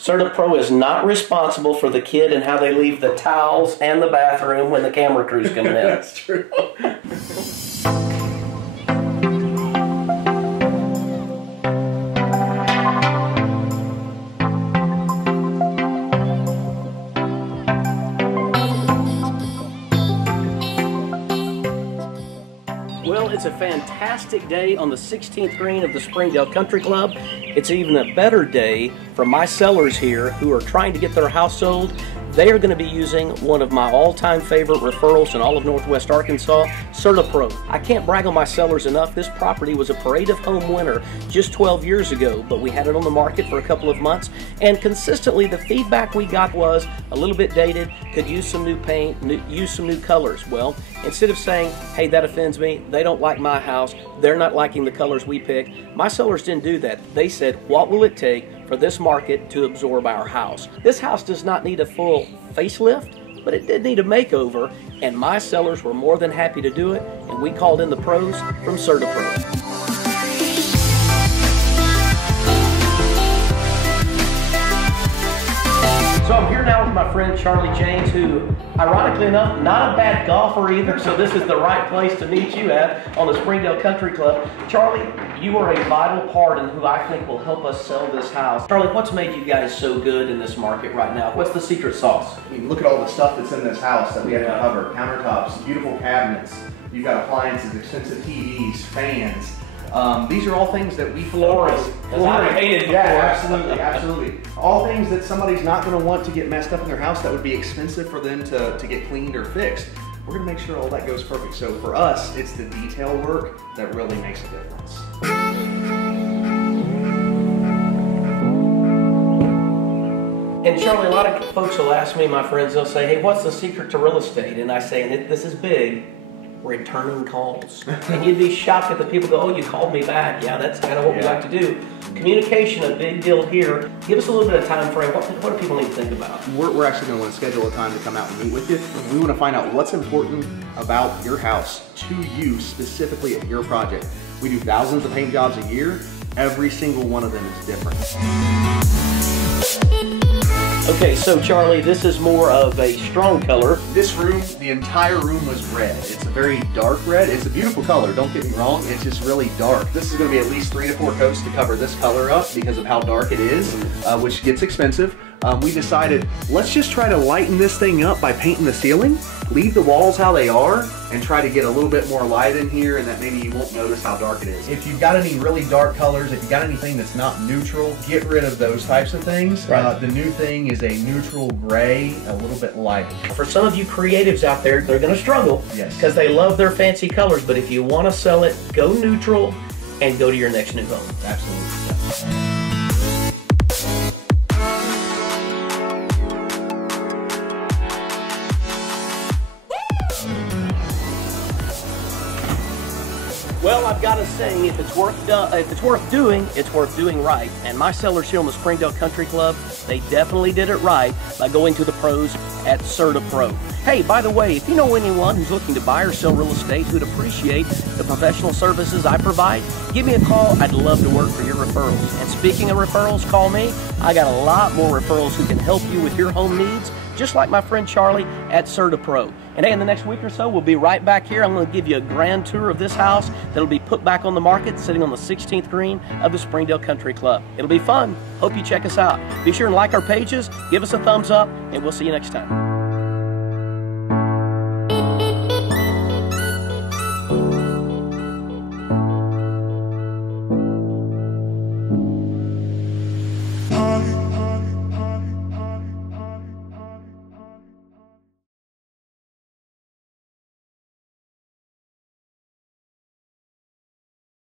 Certa Pro is not responsible for the kid and how they leave the towels and the bathroom when the camera crew's coming in. That's true. Well, it's a fantastic day on the 16th green of the Springdale Country Club. It's even a better day for my sellers here who are trying to get their house sold. They are going to be using one of my all-time favorite referrals in all of Northwest Arkansas, Certa Pro. I can't brag on my sellers enough. This property was a Parade of Home winner just 12 years ago, but we had it on the market for a couple of months, and consistently the feedback we got was a little bit dated, could use some new paint, use some new colors. Well, instead of saying, hey, that offends me, they don't like my house, they're not liking the colors we picked, my sellers didn't do that. They said, what will it take for this market to absorb our house? This house does not need a full facelift, but it did need a makeover, and my sellers were more than happy to do it, and we called in the pros from Certa Pro. So I'm here now with my friend Charlie James, who, ironically enough, not a bad golfer either, so this is the right place to meet you at on the Springdale Country Club. Charlie, you are a vital part in who I think will help us sell this house. Charlie, what's made you guys so good in this market right now? What's the secret sauce? I mean, look at all the stuff that's in this house that we have to cover. Countertops, beautiful cabinets, you've got appliances, expensive TVs, fans. These are all things that we flooring. Yeah, absolutely, absolutely. All things that somebody's not going to want to get messed up in their house that would be expensive for them to get cleaned or fixed. We're going to make sure all that goes perfect. So for us, it's the detail work that really makes a difference. And Charlie, a lot of folks will ask me, my friends, they'll say, hey, what's the secret to real estate? And I say, and this is big, returning calls. And you'd be shocked if the people go, oh, you called me back. Yeah, that's kind of what we like to do. Communication, a big deal here. Give us a little bit of time frame. What do people need to think about? We're actually going to want to schedule a time to come out and meet with you. We want to find out what's important about your house to you specifically at your project. We do thousands of paint jobs a year. Every single one of them is different. Okay, so Charlie, this is more of a strong color. This room, the entire room was red. It's a very dark red. It's a beautiful color, don't get me wrong. It's just really dark. This is going to be at least 3 to 4 coats to cover this color up because of how dark it is, which gets expensive. We decided, let's just try to lighten this thing up by painting the ceiling, leave the walls how they are, and try to get a little bit more light in here, and that maybe you won't notice how dark it is. If you've got any really dark colors, if you've got anything that's not neutral, get rid of those types of things. Right. The new thing is a neutral gray, a little bit lighter. For some of you creatives out there, they're going to struggle because they love their fancy colors, but if you want to sell it, go neutral and go to your next new home. Absolutely. Well, I've got to say, if it's worth doing, it's worth doing right. And my sellers here on the Springdale Country Club, they definitely did it right by going to the pros at Certa Pro. Hey, by the way, if you know anyone who's looking to buy or sell real estate who'd appreciate the professional services I provide, give me a call. I'd love to work for your referrals. And speaking of referrals, call me. I got a lot more referrals who can help you with your home needs, just like my friend Charlie at Certa Pro. And hey, in the next week or so, we'll be right back here. I'm going to give you a grand tour of this house that'll be put back on the market, sitting on the 16th green of the Springdale Country Club. It'll be fun. Hope you check us out. Be sure and like our pages, give us a thumbs up, and we'll see you next time.